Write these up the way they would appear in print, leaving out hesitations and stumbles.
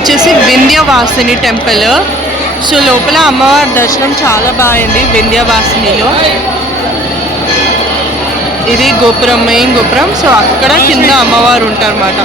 వచ్చేసి Vindhyavasini temple. So లోపల అమ్మవారి దర్శనం చాలా బాగుంది వింధ్యవాసినిలో. ఇది గోపురం, మెయిన్ గోపురం. సో అక్కడ కింద అమ్మవారు ఉంటారు అన్నమాట.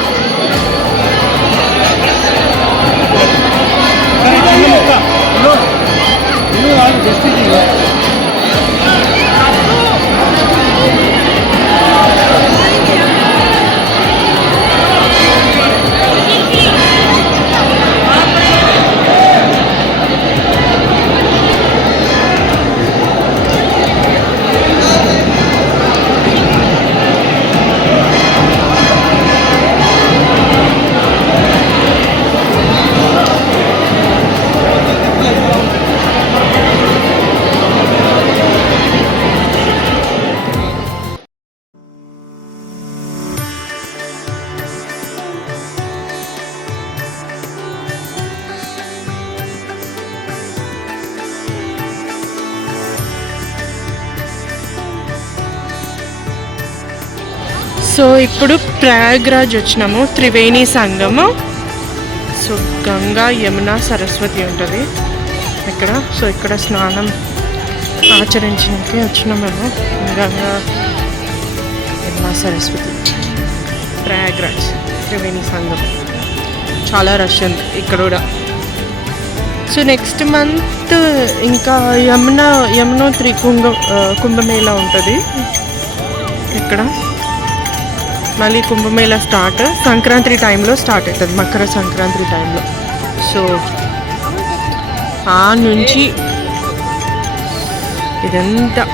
సో ఇప్పుడు ప్రయాగ్రాజ్ వచ్చినాము, త్రివేణి సంగమం. సో గంగా, యమున, సరస్వతి ఉంటుంది ఇక్కడ. సో ఇక్కడ స్నానం ఆచరించడానికి వచ్చినాం మేము. గంగా, యమున, సరస్వతి, ప్రయాగ్రాజ్, త్రివేణి సంగమం. చాలా రష్ ఉంది ఇక్కడ కూడా. సో నెక్స్ట్ మంత్ ఇంకా యమునోత్రి కుంభమేళా ఉంటుంది ఇక్కడ. మళ్ళీ కుంభమేళా స్టార్ట్ సంక్రాంతి టైంలో స్టార్ట్ అవుతుంది, మకర సంక్రాంతి టైంలో. సో ఆ నుంచి ఇదంతా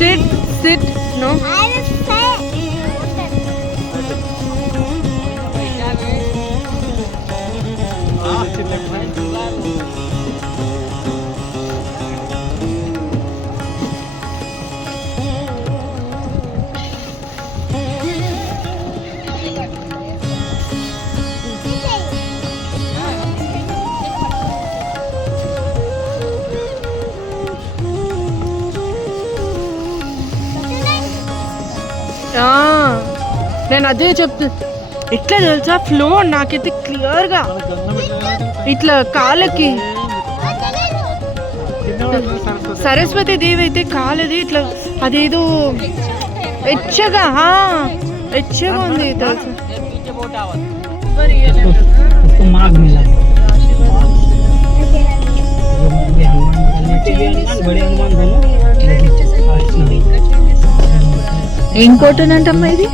Sit. No. నేను అదే చెప్తా. ఎట్లా తెలుసా ఫ్లో నాకైతే క్లియర్గా ఇట్లా కాళ్ళకి సరస్వతి దేవి అయితే కాలది ఇట్లా అదేదో ఎచ్చగా ఉంది తెలుసా. ఏం కోటన్ అంటమ్మా ఇది?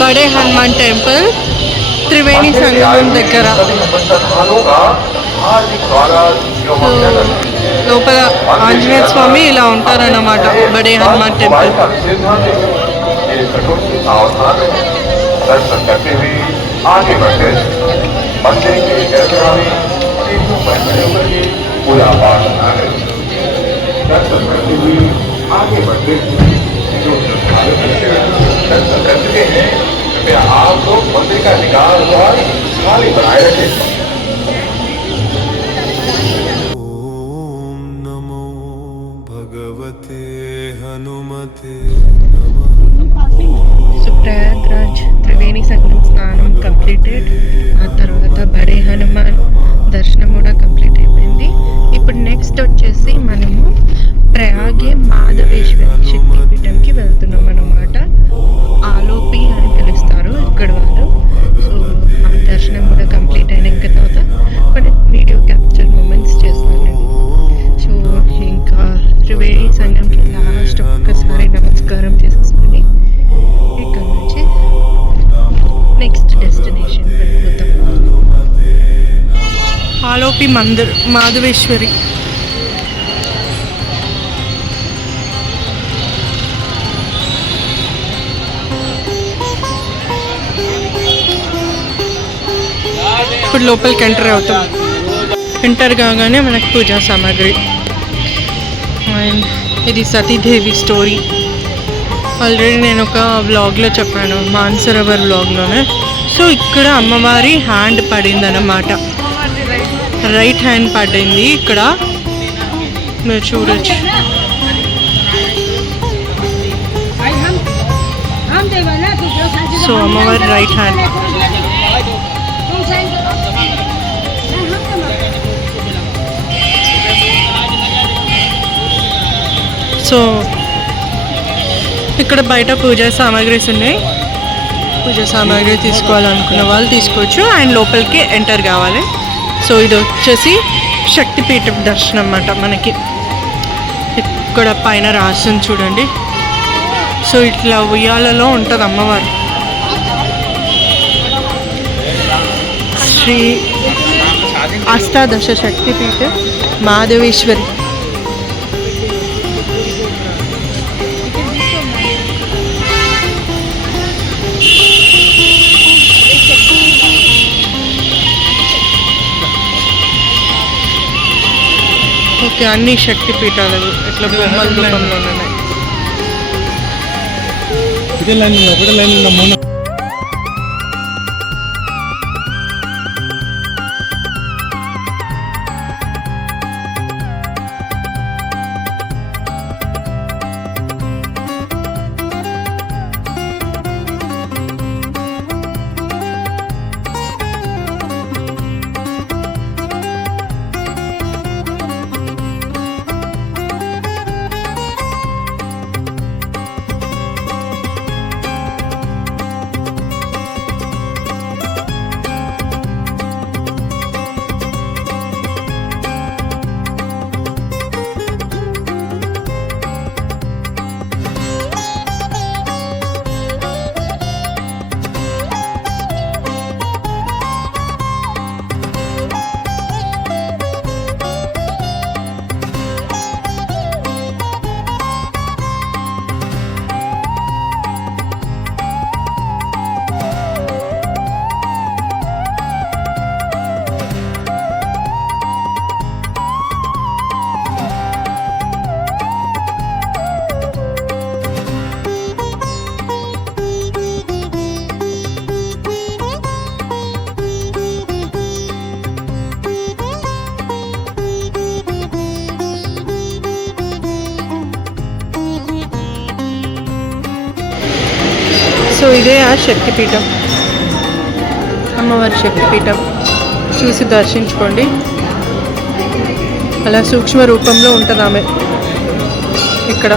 బడే హనుమాన్ టెంపుల్ త్రివేణి సంగమం దగ్గర. లోపల ఆంజనేయ స్వామి ఇలా ఉంటారన్నమాట. బడే హనుమాన్ టెంపుల్. आप लोग मंदिर का निकाल द्वार खाली बनाए रखे. ओम नमो भगवते हनुमते సో ప్రయాగ్రాజ్ త్రివేణి సంగమం స్నానం కంప్లీటెడ్. ఆ తర్వాత బడే హనుమాన్ దర్శనం కూడా కంప్లీట్ అయిపోయింది. ఇప్పుడు నెక్స్ట్ వచ్చేసి మనము ప్రయాగే మాధవేశ్వరి శక్తిపీఠంకి వెళ్తున్నాం అన్నమాట. ఆలోపి అని పిలుస్తారు ఇక్కడ వాళ్ళు. సో ఆ దర్శనం కూడా కంప్లీట్ అయినాక తర్వాత కొన్ని వీడియో క్యాప్చర్ మూమెంట్స్ చేస్తాను. సో ఇంకా త్రివేణి సంగంకి లాస్ట్ ఒక్కసారి నమస్కారం చేసేసుకొని ఇక్కడ నుంచి నెక్స్ట్ డెస్టినేషన్ వెళ్ళిపోతాం. ఆలోపి మందిర్ మాధవేశ్వరి. ఇప్పుడు లోపలికి ఎంటర్ అవుతాం. ఎంటర్ కాగానే మనకు పూజా సామాగ్రి. అండ్ ఇది సతీదేవి స్టోరీ. ఆల్రెడీ నేను ఒక వ్లాగ్లో చెప్పాను, మాన్సరోవర్ వ్లాగ్లోనే. సో ఇక్కడ అమ్మవారి హ్యాండ్ పడింది అన్నమాట. రైట్ హ్యాండ్ పడింది ఇక్కడ మీరు చూడొచ్చు. సో అమ్మవారి రైట్ హ్యాండ్. సో ఇక్కడ బయట పూజా సామాగ్రిస్ ఉన్నాయి. పూజా సామాగ్రి తీసుకోవాలనుకున్న వాళ్ళు తీసుకోవచ్చు. అండ్ లోపలికి ఎంటర్ కావాలి. సో ఇది వచ్చేసి శక్తిపీఠం దర్శనం అన్నమాట మనకి. ఇక్కడ పైన రాస్తుంది చూడండి. సో ఇట్లా ఉయ్యాలలో ఉంటుంది అమ్మవారు. శ్రీ అష్టాదశ శక్తిపీఠ మాధవేశ్వరి. ఓకే, అన్ని శక్తి పీఠాలు ఇట్లా బొమ్మల రూపంలో ఉన్నాయి. సో ఇదే ఆ శక్తిపీఠం, అమ్మవారి శక్తిపీఠం. చూసి దర్శించుకోండి. అలా సూక్ష్మ రూపంలో ఉంటుంది ఆమె ఇక్కడ.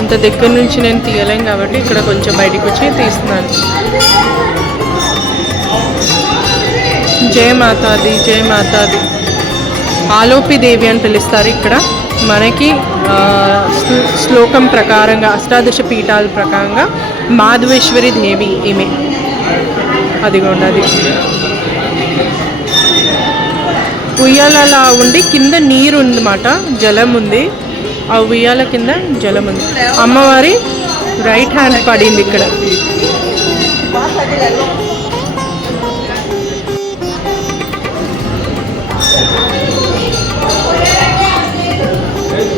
అంత దగ్గర నుంచి నేను తీయలేం కాబట్టి ఇక్కడ కొంచెం బయటికి వచ్చి తీస్తున్నాను. జయ మాతాది, జయ మాతాది. ఆలోపి దేవి అని పిలుస్తారు ఇక్కడ. మనకి శ్లోకం ప్రకారంగా, అష్టాదశ పీఠాల ప్రకారంగా మాధవేశ్వరి దేవి ఈమె. అదిగోండి అది ఉయ్యాలలా ఉండి కింద నీరు ఉందన్నమాట, జలం ఉంది. ఆ ఉయ్యాల కింద జలం ఉంది. అమ్మవారి రైట్ హ్యాండ్ పడింది ఇక్కడ.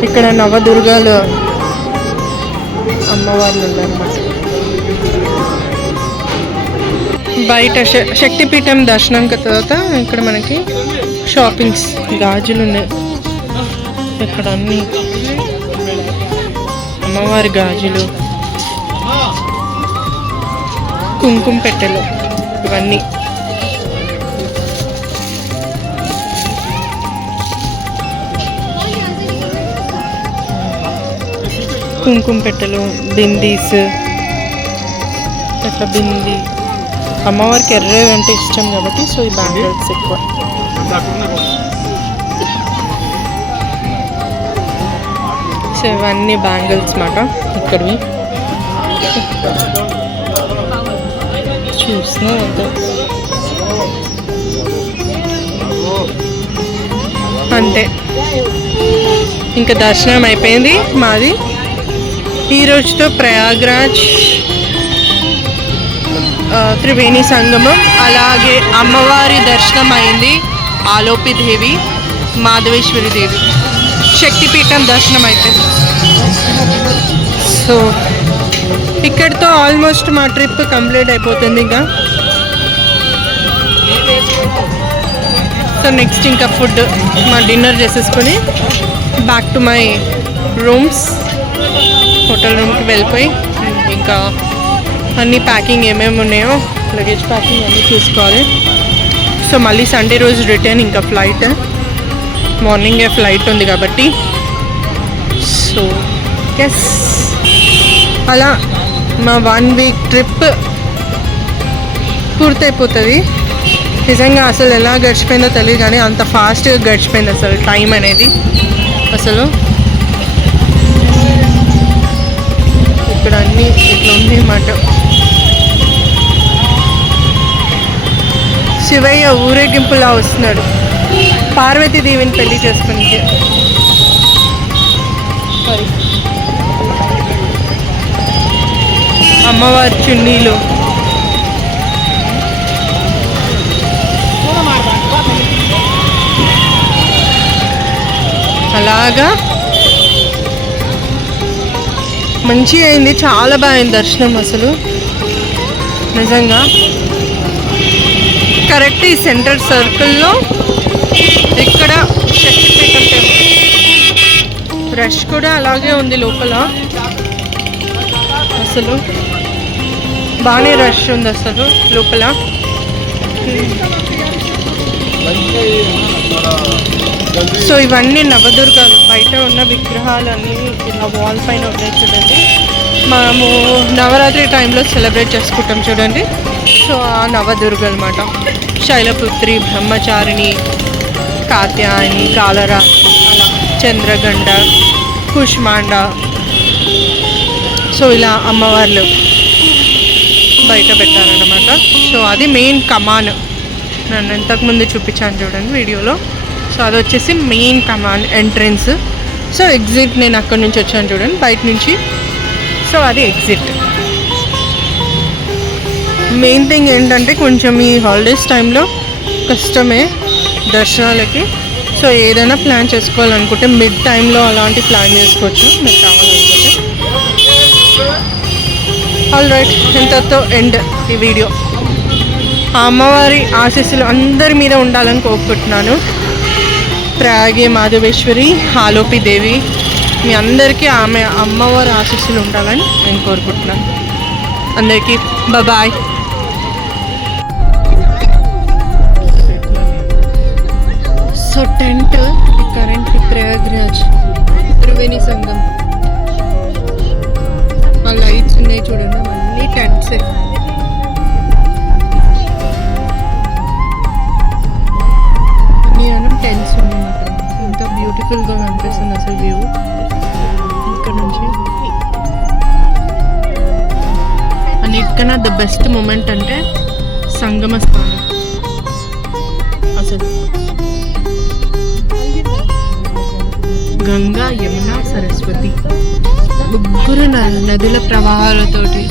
ఇక్కడ నవదుర్గాలు అమ్మవార్లు ఉన్నారన్నమాట. బయట శక్తిపీఠం దర్శనం తర్వాత ఇక్కడ మనకి షాపింగ్స్, గాజులు ఉన్నాయి ఇక్కడ. అన్నీ అమ్మవారి గాజులు, కుంకుమ పెట్టెలు, ఇవన్నీ. కుంకుమ పెట్టెలు, బిందీస్, ఇట్లా బింది. అమ్మవారికి ఎర్రవి అంటే ఇష్టం కాబట్టి సో ఈ బ్యాంగిల్స్ ఎక్కువ. సో ఇవన్నీ బ్యాంగిల్స్ మాట ఇక్కడివి. చూసినా అంతే. ఇంకా దర్శనం అయిపోయింది మాది. ఈ రోజుతో ప్రయాగ్రాజ్, త్రివేణి సంగమం, అలాగే అమ్మవారి దర్శనం అయింది. ఆలోపి దేవి, మాధవేశ్వరి దేవి, శక్తిపీఠం దర్శనం అయిపోయింది. సో ఇక్కడితో ఆల్మోస్ట్ మా ట్రిప్ కంప్లీట్ అయిపోతుంది. ఇంకా సో నెక్స్ట్ ఇంకా ఫుడ్, మా డిన్నర్ చేసేసుకొని back to my rooms, hotel రూమ్కి వెళ్ళిపోయి ఇంకా అన్నీ ప్యాకింగ్ ఏమేమి ఉన్నాయో, లగేజ్ ప్యాకింగ్ అన్నీ చూసుకోవాలి. సో మళ్ళీ సండే రోజు రిటర్న్. ఇంకా ఫ్లైట్ మార్నింగే ఫ్లైట్ ఉంది కాబట్టి. సో ఎస్, అలా మా 1 వీక్ ట్రిప్ పూర్తయిపోతుంది. నిజంగా అసలు ఎలా గడిచిపోయిందో తెలియదు, కానీ అంత ఫాస్ట్గా గడిచిపోయింది అసలు టైం అనేది. అసలు ఇక్కడ అన్నీ ఇట్లా ఉన్నాయన్నమాట. శివయ్య ఊరేగింపులా వస్తున్నాడు పార్వతీదేవిని పెళ్లి చేసుకుని. అమ్మవారి చున్నీలు, అలాగా మంచిగా అయింది. చాలా బాగుంది దర్శనం అసలు నిజంగా. కరెక్ట్ ఈ సెంటర్ సర్కిల్లో ఇక్కడ శక్తిపీఠం టెంపుల్. రష్ కూడా అలాగే ఉంది లోపల. అసలు బాగానే రష్ ఉంది అసలు లోపల. సో ఇవన్నీ నవదుర్గాలు, బయట ఉన్న విగ్రహాలన్నీ ఇలా వాల్ పైన ఉన్నాయి చూడండి. మనము నవరాత్రి టైంలో సెలబ్రేట్ చేసుకుంటాం చూడండి. సో ఆ నవదుర్గలు అన్నమాట. శైలపుత్రి, బ్రహ్మచారిణి, కాత్యాయని, కాలరా, అలా చంద్రగండ, కుష్మాండ. సో ఇలా అమ్మవార్లు బయట పెట్టారన్నమాట. సో అది మెయిన్ కమాన్, నన్ను ఇంతకుముందు చూపించాను చూడండి వీడియోలో. సో అది వచ్చేసి మెయిన్ కమాన్ ఎంట్రన్స్. సో ఎగ్జిట్ నేను అక్కడి నుంచి వచ్చాను చూడండి బయట నుంచి. సో అది ఎగ్జిట్. మెయిన్ థింగ్ ఏంటంటే కొంచెం ఈ హాలిడేస్ టైంలో కష్టమే దర్శనాలకి. సో ఏదైనా ప్లాన్ చేసుకోవాలనుకుంటే మిడ్ టైంలో అలాంటి ప్లాన్ చేసుకోవచ్చు మీరు కావాలనుకుంటే. ఆల్ రైట్, ఇంతతో ఎండ్ ఈ వీడియో. ఆ అమ్మవారి ఆశీస్సులు అందరి మీద ఉండాలని కోరుకుంటున్నాను. ప్రయాగే మాధవేశ్వరి, ఆలోపి దేవి, మీ అందరికీ ఆమె అమ్మవారి ఆశీస్సులు ఉండాలని నేను కోరుకుంటున్నాను. అందరికీ bye. So tent current Prayagraj Triveni Sangam ఆ లైట్స్ ఉన్నాయి చూడండి, అవన్నీ టెంట్సే. అన్ని టెంట్స్ ఉన్నాయన్నమాట. ఎంత బ్యూటిఫుల్గా కనిపిస్తుంది అసలు వ్యూ ఇక్కడ నుంచి. అన్నిటికన్నా ద బెస్ట్ మూమెంట్ అంటే సంగమ స్థానం. అసలు గంగా, యమున, సరస్వతి ముగ్గురు నదుల ప్రవాహాలతోటి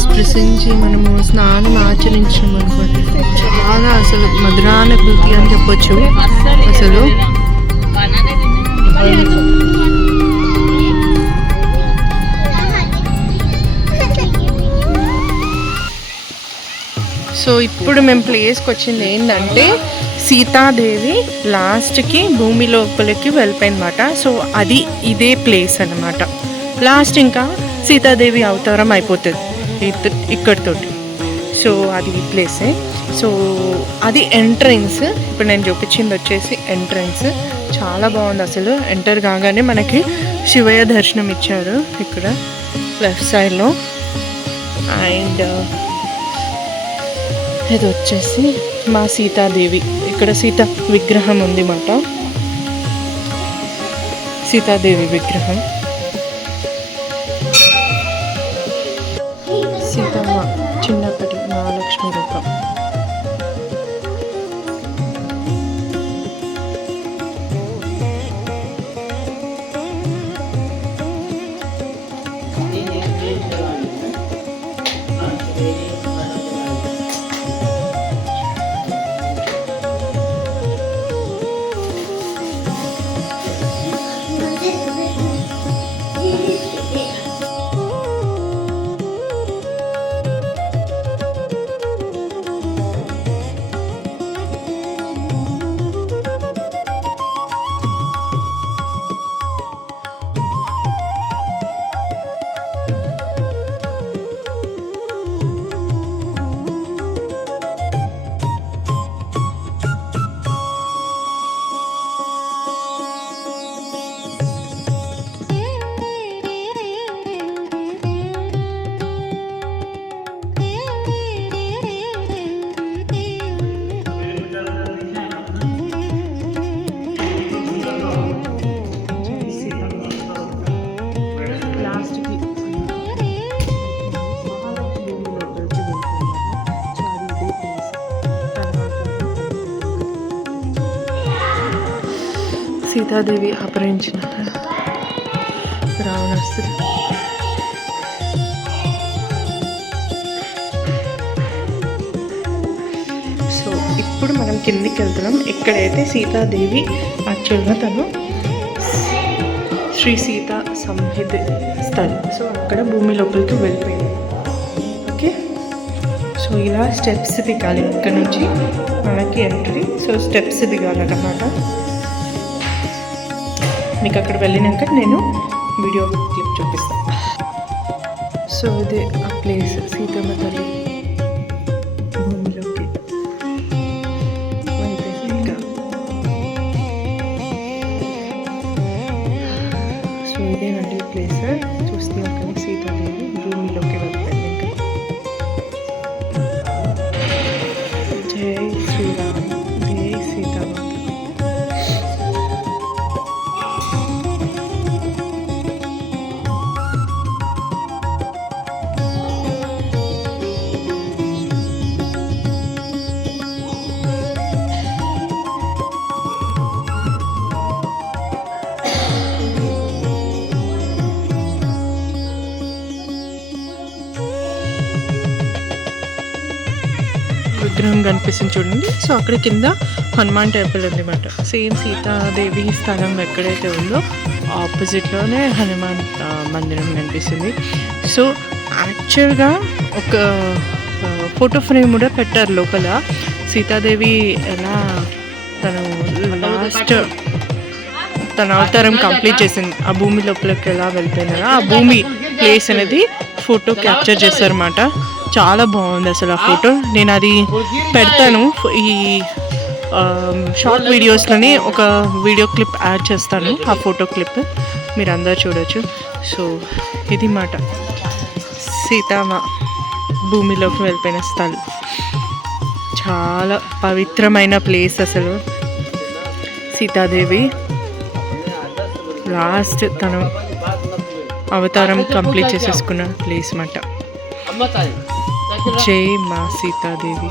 స్పృశించి మనము స్నానం ఆచరించాము అనుకోండి, చాలా అసలు మధురానుభూతి అని చెప్పొచ్చు. అసలు సో ఇప్పుడు మేము ప్లేస్కి వచ్చింది ఏంటంటే సీతాదేవి లాస్ట్కి భూమి లోపలికి వెళ్ళిపోయిందన్నమాట. సో అది ఇదే ప్లేస్ అన్నమాట. లాస్ట్ ఇంకా సీతాదేవి అవతారం అయిపోతుంది ఇక్కడితోటి. సో అది ఈ ప్లేసే. సో అది ఎంట్రన్స్. ఇప్పుడు నేను చూపించింది వచ్చేసి ఎంట్రన్స్. చాలా బాగుంది అసలు. ఎంటర్ కాగానే మనకి శివయ్య దర్శనం ఇచ్చారు ఇక్కడ లెఫ్ట్ సైడ్లో. అండ్ ఇది వచ్చేసి మా సీతాదేవి. ఇక్కడ సీత విగ్రహం ఉంది మాట, సీతాదేవి విగ్రహం. సీతమ్మ చిన్నప్పటి మహాలక్ష్మి రూపం. సీతాదేవి అపహరించిన రావణాసురుడు. సో ఇప్పుడు మనం కిందికి వెళ్తున్నాం. ఎక్కడైతే సీతాదేవి యాక్చువల్గా తను శ్రీ సీత సంహిత స్థలం. సో అక్కడ భూమి లోపలికి వెళ్ళిపోయింది. ఓకే, సో ఇలా స్టెప్స్ దిగాలి ఇక్కడ నుంచి మనకి ఎంట్రీ. So steps దిగాలన్నమాట. మీకు అక్కడ వెళ్ళినాక నేను వీడియో క్లిప్ చూపిస్తాను. సో ఇదే ఆ ప్లేస్, సీతమ్మ తల్లి భూమిలోకి ఇంకా. సో ఇదేనండి ప్లేస్. చూస్తున్నాం కానీ సీతాదేవి భూమిలోకి వెళ్ళిపోయింది ఇంకా. జై శ్రీరామ్, జై సీతారాం. విగ్రహం కనిపిస్తుంది చూడండి. సో అక్కడ కింద హనుమాన్ టెంపుల్ ఉందన్నమాట. సేమ్ సీతాదేవి స్థలం ఎక్కడైతే ఉందో ఆపోజిట్లోనే హనుమాన్ మందిరం కనిపిస్తుంది. సో యాక్చువల్గా ఒక ఫోటో ఫ్రేమ్ కూడా పెట్టారు లోపల. సీతాదేవి ఎలా తను లాస్ట్ తన అవతారం కంప్లీట్ చేసింది. ఆ భూమి లోపలికి ఎలా వెళ్ళిపోయినారో ఆ భూమి ప్లేస్ అనేది ఫోటో క్యాప్చర్ చేశారన్నమాట. చాలా బాగుంది అసలు ఆ ఫోటో. నేను అది పెడతాను ఈ షార్ట్ వీడియోస్లోని ఒక వీడియో క్లిప్ యాడ్ చేస్తాను, ఆ ఫోటో క్లిప్ మీరు అందరు చూడొచ్చు. సో ఇది మాట సీతమ్మ భూమిలోకి వెళ్ళిపోయిన స్థలం. చాలా పవిత్రమైన ప్లేస్ అసలు. సీతాదేవి లాస్ట్ తను అవతారం కంప్లీట్ చేసేసుకున్న ప్లేస్ మాట. జై మా సీతాదేవి.